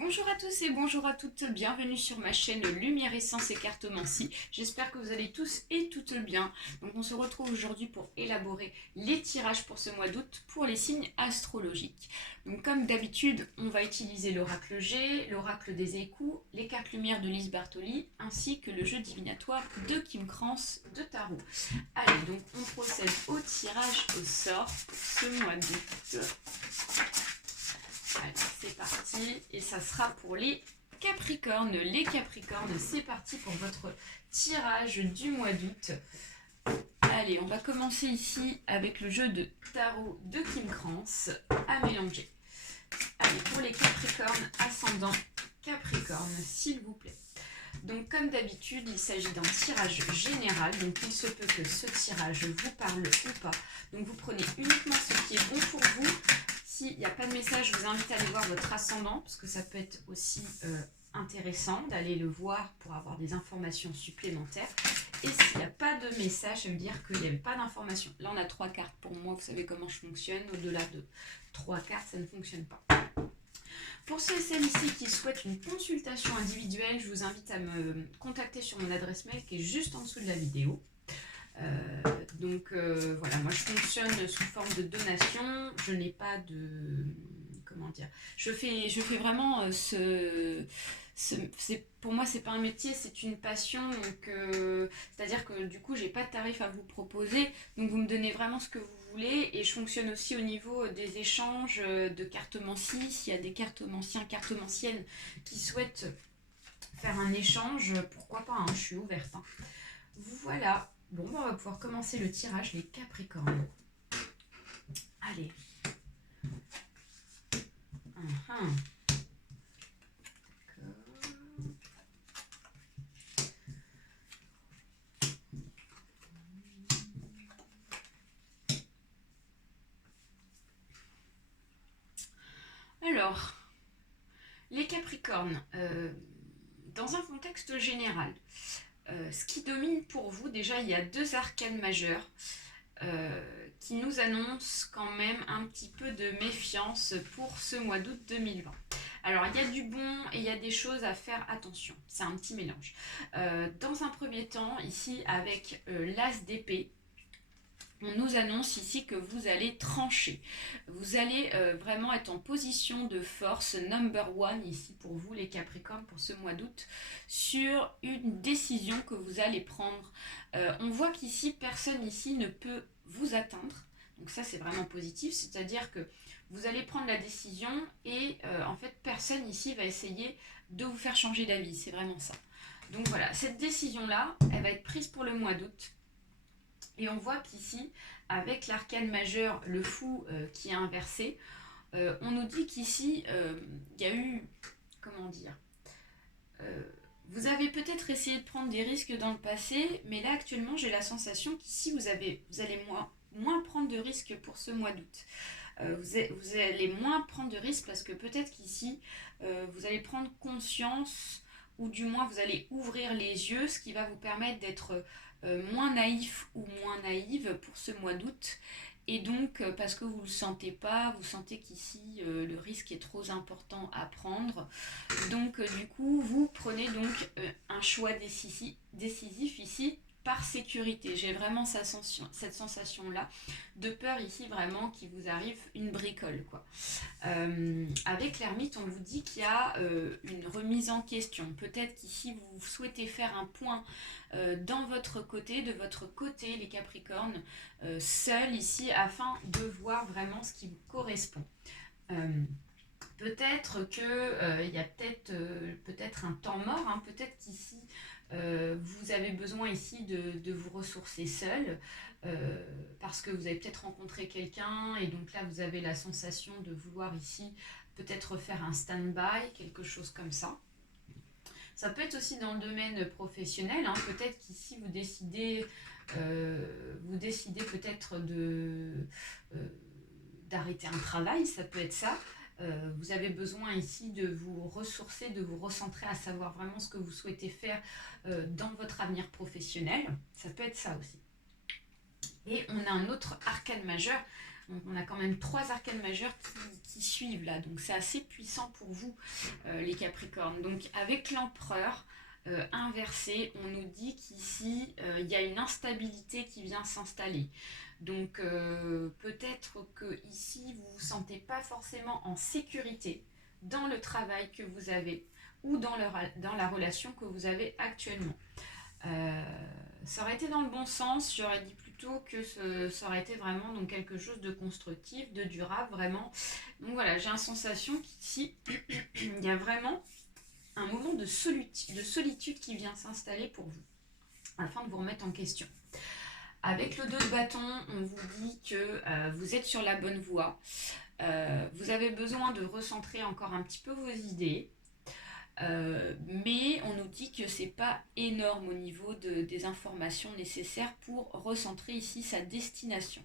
Bonjour à tous et bonjour à toutes, bienvenue sur ma chaîne Lumière Essence et Cartomancie. J'espère que vous allez tous et toutes bien. Donc on se retrouve aujourd'hui pour élaborer les tirages pour ce mois d'août pour les signes astrologiques. Donc comme d'habitude, on va utiliser l'oracle G, l'oracle des échous, les cartes lumière de Lise Bartoli, ainsi que le jeu divinatoire de Kim Krans de Tarot. Allez, donc on procède au tirage au sort pour ce mois d'août. Allez, c'est parti, et ça sera pour les Capricornes. Les Capricornes, c'est parti pour votre tirage du mois d'août. Allez, on va commencer ici avec le jeu de tarot de Kim Krans à mélanger. Allez, pour les Capricornes, ascendant Capricorne, s'il vous plaît. Donc comme d'habitude, il s'agit d'un tirage général, donc il se peut que ce tirage vous parle ou pas. Donc vous prenez uniquement ce qui est bon pour vous. S'il n'y a pas de message, je vous invite à aller voir votre ascendant, parce que ça peut être aussi intéressant d'aller le voir pour avoir des informations supplémentaires. Et s'il n'y a pas de message, ça veut dire qu'il n'y avait pas d'informations. Là, on a 3 cartes pour moi, vous savez comment je fonctionne. Au-delà de 3 cartes, ça ne fonctionne pas. Pour ceux et celles ici qui souhaitent une consultation individuelle, je vous invite à me contacter sur mon adresse mail qui est juste en dessous de la vidéo. Voilà, moi je fonctionne sous forme de donation, je n'ai pas de... Comment dire, je fais vraiment pour moi c'est pas un métier, c'est une passion, donc c'est-à-dire que du coup j'ai pas de tarif à vous proposer, donc vous me donnez vraiment ce que vous voulez, et je fonctionne aussi au niveau des échanges de cartomancie. S'il y a des cartomanciens, cartomanciennes qui souhaitent faire un échange, pourquoi pas, hein, je suis ouverte. Hein. Voilà. Bon, on va pouvoir commencer le tirage, les Capricornes. Allez. D'accord. Alors, les Capricornes, dans un contexte général, ce qui domine pour vous, déjà, il y a 2 arcanes majeures qui nous annoncent quand même un petit peu de méfiance pour ce mois d'août 2020. Alors, il y a du bon et il y a des choses à faire attention. C'est un petit mélange. Dans un premier temps, ici, avec l'As d'épée, on nous annonce ici que vous allez trancher. Vous allez vraiment être en position de force number one ici pour vous les Capricornes pour ce mois d'août sur une décision que vous allez prendre. On voit qu'ici, personne ici ne peut vous atteindre. Donc ça, c'est vraiment positif. C'est-à-dire que vous allez prendre la décision et en fait, personne ici va essayer de vous faire changer d'avis. C'est vraiment ça. Donc voilà, cette décision-là, elle va être prise pour le mois d'août. Et on voit qu'ici, avec l'arcane majeur, le fou qui est inversé, on nous dit qu'ici, il y a eu, comment dire, vous avez peut-être essayé de prendre des risques dans le passé, mais là actuellement j'ai la sensation qu'ici vous allez moins prendre de risques pour ce mois d'août. Vous allez moins prendre de risques parce que peut-être qu'ici vous allez prendre conscience, ou du moins vous allez ouvrir les yeux, ce qui va vous permettre d'être moins naïf ou moins naïve pour ce mois d'août. Et donc, parce que vous ne le sentez pas, vous sentez qu'ici, le risque est trop important à prendre. Donc, du coup, vous prenez donc un choix décisif ici par sécurité. J'ai vraiment cette sensation-là de peur ici, vraiment, qu'il vous arrive une bricole, quoi. Avec l'ermite, on vous dit qu'il y a une remise en question. Peut-être qu'ici, vous souhaitez faire un point dans votre côté, de votre côté, les Capricornes, seul ici, afin de voir vraiment ce qui vous correspond. Peut-être qu'il y a peut-être un temps mort, hein, peut-être qu'ici, vous avez besoin ici de vous ressourcer seul, parce que vous avez peut-être rencontré quelqu'un, et donc là, vous avez la sensation de vouloir ici peut-être faire un stand-by, quelque chose comme ça. Ça peut être aussi dans le domaine professionnel, hein. Peut-être qu'ici vous décidez peut-être d'arrêter un travail, ça peut être ça. Vous avez besoin ici de vous ressourcer, de vous recentrer, à savoir vraiment ce que vous souhaitez faire dans votre avenir professionnel. Ça peut être ça aussi. Et on a un autre arcane majeur. On a quand même 3 arcanes majeures qui suivent là, donc c'est assez puissant pour vous, les Capricornes. Donc avec l'empereur inversé, on nous dit qu'ici, il y a une instabilité qui vient s'installer. Donc peut-être que ici, vous ne vous sentez pas forcément en sécurité dans le travail que vous avez ou dans la relation que vous avez actuellement. Ça aurait été dans le bon sens, j'aurais dit plutôt que ça aurait été vraiment donc, quelque chose de constructif, de durable, vraiment. Donc voilà, j'ai une sensation qu'ici, il y a vraiment un moment de solitude qui vient s'installer pour vous, afin de vous remettre en question. Avec le 2 de bâton, on vous dit que vous êtes sur la bonne voie. Vous avez besoin de recentrer encore un petit peu vos idées. Mais on nous dit que c'est pas énorme au niveau des informations nécessaires pour recentrer ici sa destination,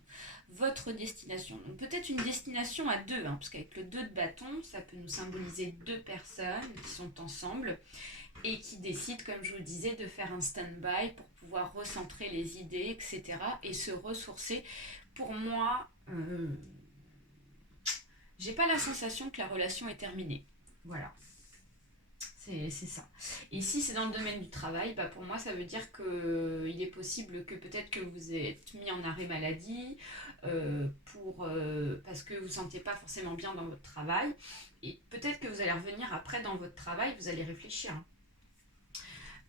votre destination. Donc peut-être une destination à 2, parce qu'avec le 2 de bâton, ça peut nous symboliser 2 personnes qui sont ensemble et qui décident, comme je vous le disais, de faire un stand-by pour pouvoir recentrer les idées, etc. et se ressourcer. Pour moi, j'ai pas la sensation que la relation est terminée. Voilà. C'est ça. Et si c'est dans le domaine du travail, bah pour moi, ça veut dire qu'il est possible que peut-être que vous êtes mis en arrêt maladie parce que vous ne vous sentez pas forcément bien dans votre travail. Et peut-être que vous allez revenir après dans votre travail, vous allez réfléchir.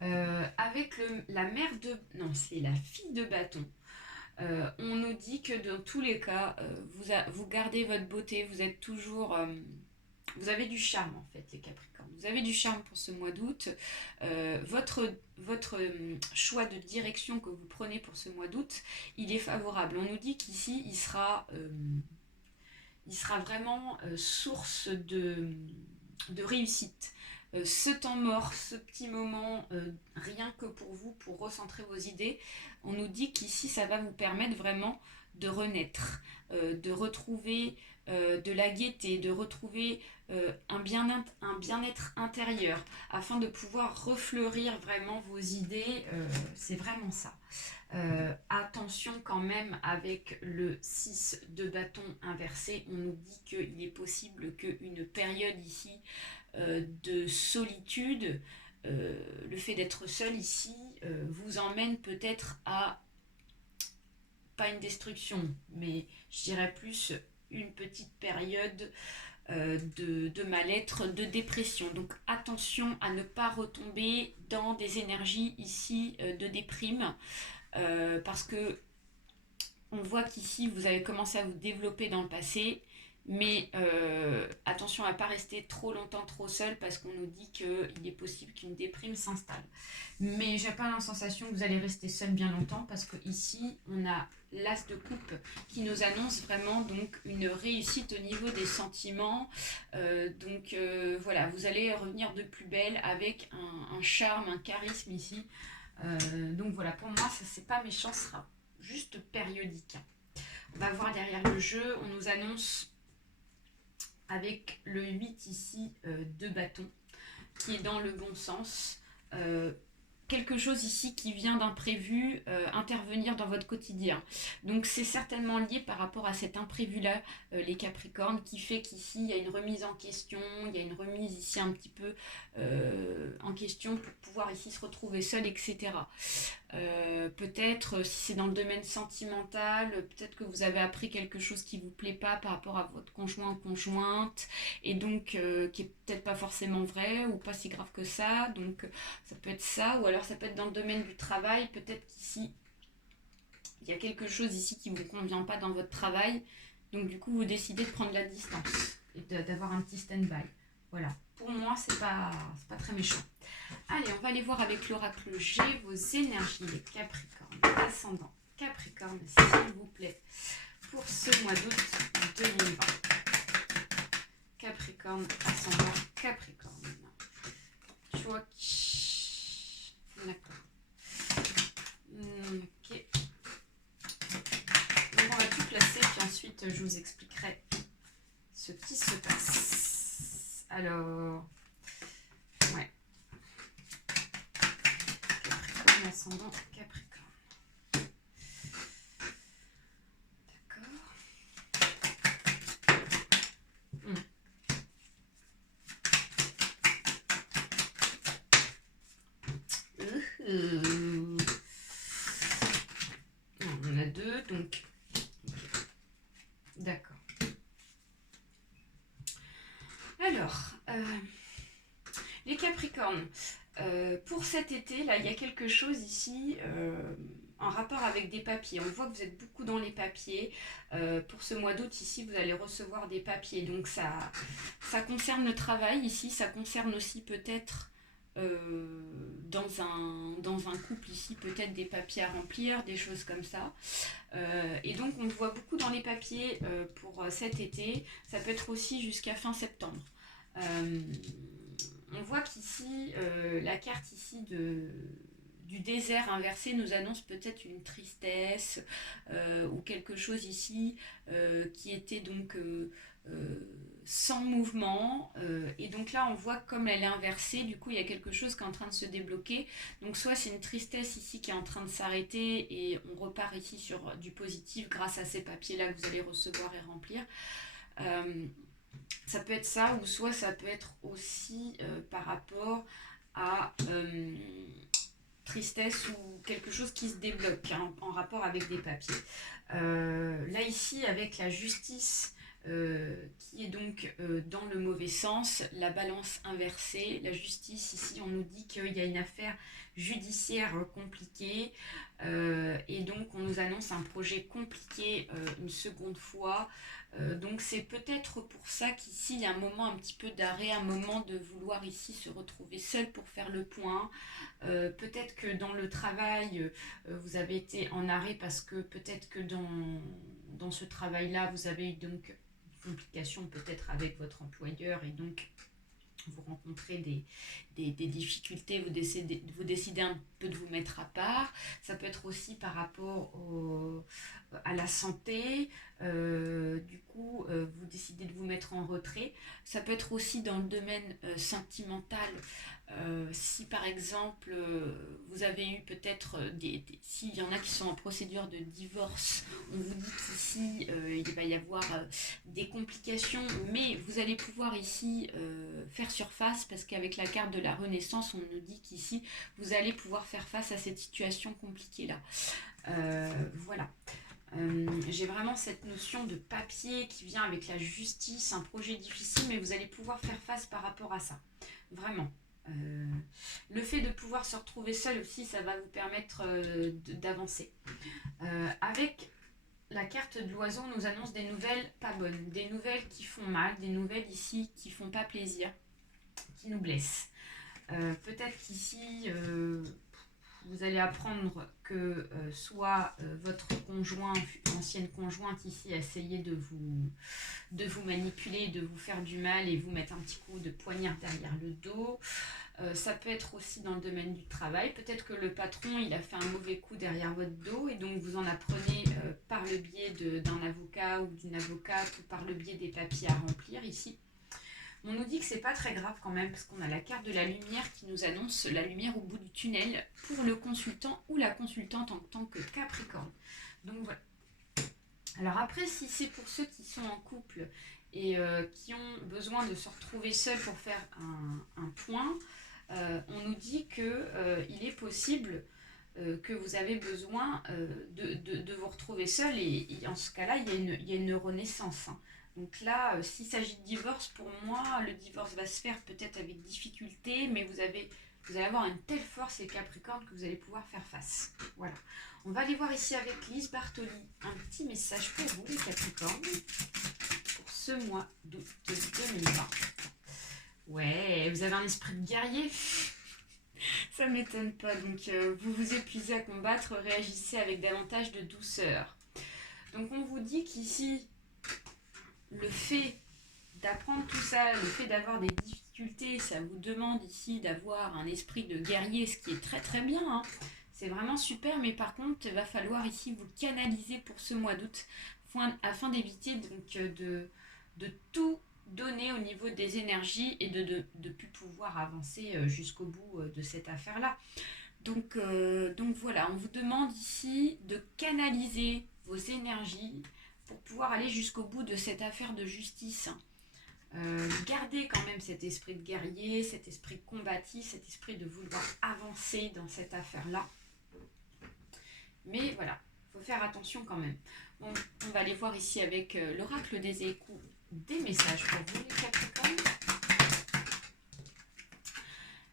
Avec la mère de... Non, c'est la fille de bâton. On nous dit que dans tous les cas, vous gardez votre beauté, vous êtes toujours... vous avez du charme en fait, les Capricornes. Vous avez du charme pour ce mois d'août. Votre choix de direction que vous prenez pour ce mois d'août, il est favorable. On nous dit qu'ici, il sera vraiment source de réussite. Ce temps mort, ce petit moment, rien que pour vous, pour recentrer vos idées, on nous dit qu'ici, ça va vous permettre vraiment de renaître, de retrouver de la gaieté, de retrouver un bien-être intérieur, afin de pouvoir refleurir vraiment vos idées, c'est vraiment ça. Attention quand même avec le 6 de bâton inversé, on nous dit qu'il est possible qu'une période ici de solitude, le fait d'être seul ici, vous emmène peut-être à, pas une destruction, mais je dirais plus une petite période de mal-être, de dépression. Donc attention à ne pas retomber dans des énergies ici de déprime, parce que on voit qu'ici vous avez commencé à vous développer dans le passé, mais attention à ne pas rester trop longtemps trop seul, parce qu'on nous dit qu'il est possible qu'une déprime s'installe. Mais j'ai pas la sensation que vous allez rester seul bien longtemps, parce que ici on a l'as de coupe qui nous annonce vraiment donc une réussite au niveau des sentiments. Voilà, vous allez revenir de plus belle avec un charme, un charisme ici. Donc voilà, pour moi ça c'est pas méchant, ce sera juste périodique. On va voir derrière le jeu, on nous annonce avec le 8 ici de bâton qui est dans le bon sens. Quelque chose ici qui vient d'imprévu intervenir dans votre quotidien. Donc c'est certainement lié par rapport à cet imprévu-là, les Capricornes, qui fait qu'ici il y a une remise en question, il y a une remise ici un petit peu en question pour pouvoir ici se retrouver seul, etc. Peut-être si c'est dans le domaine sentimental, peut-être que vous avez appris quelque chose qui ne vous plaît pas par rapport à votre conjoint ou conjointe, et donc qui est peut-être pas forcément vrai ou pas si grave que ça. Donc ça peut être ça, ou alors ça peut être dans le domaine du travail. Peut-être qu'ici il y a quelque chose ici qui ne vous convient pas dans votre travail, donc du coup vous décidez de prendre la distance et d'avoir un petit stand-by. Voilà, pour moi c'est pas très méchant. Allez, on va aller voir avec l'oracle G vos énergies, les Capricornes, ascendant Capricorne, s'il vous plaît, pour ce mois d'août 2020. Capricorne, ascendant Capricorne. Chouac. D'accord. Ok. Donc on va tout placer, puis ensuite je vous expliquerai ce qui se passe. Alors, ouais. Capricorne, ascendant Capricorne. D'accord. Non, on en a deux, donc... D'accord. Alors, les Capricornes, pour cet été, là, il y a quelque chose ici en rapport avec des papiers. On voit que vous êtes beaucoup dans les papiers. Pour ce mois d'août, ici, vous allez recevoir des papiers. Donc, ça concerne le travail ici. Ça concerne aussi peut-être dans un couple ici, peut-être des papiers à remplir, des choses comme ça. Et donc, on le voit beaucoup dans les papiers pour cet été. Ça peut être aussi jusqu'à fin septembre. On voit qu'ici, la carte ici du désert inversé nous annonce peut-être une tristesse ou quelque chose ici qui était donc sans mouvement. Et donc là, on voit comme elle est inversée, du coup, il y a quelque chose qui est en train de se débloquer. Donc soit c'est une tristesse ici qui est en train de s'arrêter et on repart ici sur du positif grâce à ces papiers-là que vous allez recevoir et remplir. Ça peut être ça, ou soit ça peut être aussi par rapport à tristesse ou quelque chose qui se débloque en rapport avec des papiers. Là ici, avec la justice qui est donc dans le mauvais sens, la balance inversée, la justice ici, on nous dit qu'il y a une affaire judiciaire compliquée et donc on nous annonce un projet compliqué une seconde fois. Donc c'est peut-être pour ça qu'ici il y a un moment un petit peu d'arrêt, un moment de vouloir ici se retrouver seul pour faire le point. Peut-être que dans le travail vous avez été en arrêt parce que peut-être que dans ce travail-là vous avez eu donc une complication peut-être avec votre employeur et donc vous rencontrez des difficultés, vous décidez un peu de vous mettre à part. Ça peut être aussi par rapport à la santé, du coup vous décidez de vous mettre en retrait. Ça peut être aussi dans le domaine sentimental, si par exemple vous avez eu peut-être s'il y en a qui sont en procédure de divorce, on vous dit qu'ici il va y avoir des complications, mais vous allez pouvoir ici faire surface parce qu'avec la carte de la Renaissance, on nous dit qu'ici vous allez pouvoir faire face à cette situation compliquée là. Voilà. J'ai vraiment cette notion de papier qui vient avec la justice, un projet difficile, mais vous allez pouvoir faire face par rapport à ça. Vraiment. Le fait de pouvoir se retrouver seul aussi, ça va vous permettre d'avancer. Avec la carte de l'oiseau nous annonce des nouvelles pas bonnes, des nouvelles qui font mal, des nouvelles ici qui font pas plaisir, qui nous blessent. Peut-être qu'ici vous allez apprendre que soit votre conjoint, ancienne conjointe ici a essayé de vous manipuler, de vous faire du mal et vous mettre un petit coup de poignard derrière le dos. Ça peut être aussi dans le domaine du travail. Peut-être que le patron il a fait un mauvais coup derrière votre dos et donc vous en apprenez par le biais d'un avocat ou d'une avocate ou par le biais des papiers à remplir ici. On nous dit que c'est pas très grave quand même parce qu'on a la carte de la lumière qui nous annonce la lumière au bout du tunnel pour le consultant ou la consultante en tant que Capricorne. Donc voilà. Alors après, si c'est pour ceux qui sont en couple et qui ont besoin de se retrouver seuls pour faire un point, on nous dit qu'il est possible que vous avez besoin de vous retrouver seul et en ce cas-là, il y a une renaissance. Donc là, s'il s'agit de divorce, pour moi, le divorce va se faire peut-être avec difficulté, mais vous allez avoir une telle force, les Capricornes, que vous allez pouvoir faire face. Voilà. On va aller voir ici avec Lise Bartoli un petit message pour vous, les Capricornes, pour ce mois d'août 2020. Ouais, vous avez un esprit de guerrier. Ça m'étonne pas. Donc, vous vous épuisez à combattre, réagissez avec davantage de douceur. Donc, on vous dit qu'ici, le fait d'apprendre tout ça, le fait d'avoir des difficultés, ça vous demande ici d'avoir un esprit de guerrier, ce qui est très très bien. Hein. C'est vraiment super, mais par contre, il va falloir ici vous canaliser pour ce mois d'août afin d'éviter donc de tout donner au niveau des énergies et de plus pouvoir avancer jusqu'au bout de cette affaire-là. Donc voilà, on vous demande ici de canaliser vos énergies pour pouvoir aller jusqu'au bout de cette affaire de justice. Gardez quand même cet esprit de guerrier, cet esprit combatif, cet esprit de vouloir avancer dans cette affaire-là. Mais voilà, il faut faire attention quand même. Bon, on va aller voir ici avec l'oracle des échos des messages pour vous les Capricornes.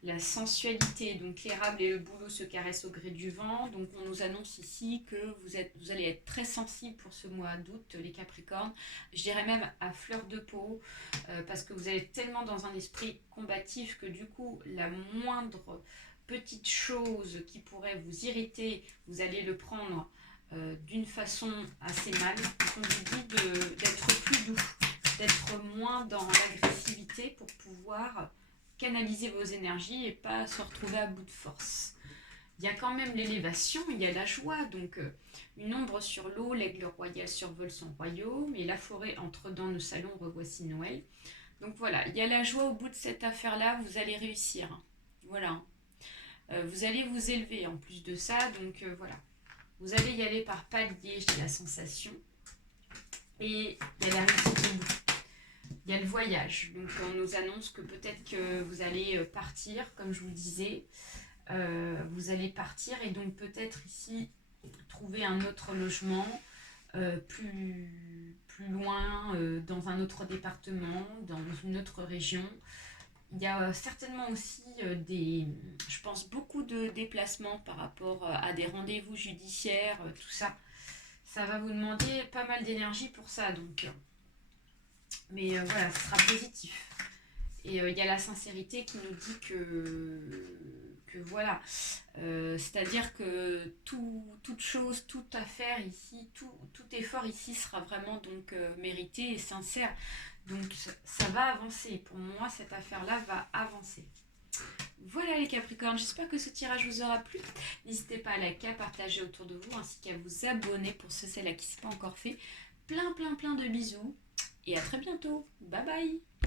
La sensualité, donc l'érable et le bouleau se caressent au gré du vent. Donc on nous annonce ici que vous allez être très sensible pour ce mois d'août, les Capricornes. Je dirais même à fleur de peau, parce que vous êtes tellement dans un esprit combatif que du coup, la moindre petite chose qui pourrait vous irriter, vous allez le prendre d'une façon assez mal. Donc on vous dit d'être plus doux, d'être moins dans l'agressivité pour pouvoir canaliser vos énergies et pas se retrouver à bout de force. Il y a quand même l'élévation, il y a la joie, donc une ombre sur l'eau, l'aigle royal survole son royaume et la forêt entre dans nos salons, revoici Noël. Donc voilà, il y a la joie au bout de cette affaire-là, vous allez réussir. Voilà. Vous allez vous élever en plus de ça, donc voilà. Vous allez y aller par palier, j'ai la sensation. Et il y a la réussite au bout. Il y a le voyage, donc on nous annonce que peut-être que vous allez partir, comme je vous le disais, vous allez partir et donc peut-être ici trouver un autre logement plus loin, dans un autre département, dans une autre région. Il y a certainement aussi je pense, beaucoup de déplacements par rapport à des rendez-vous judiciaires, tout ça. Ça va vous demander pas mal d'énergie pour ça, donc... Mais voilà, ce sera positif. Et il y a la sincérité qui nous dit que voilà. C'est-à-dire que toute chose, toute affaire ici, tout effort ici sera vraiment donc mérité et sincère. Donc ça va avancer. Pour moi, cette affaire-là va avancer. Voilà les Capricornes, j'espère que ce tirage vous aura plu. N'hésitez pas à liker, à partager autour de vous, ainsi qu'à vous abonner pour ceux et celles qui ne sont pas encore fait. Plein de bisous et à très bientôt. Bye bye.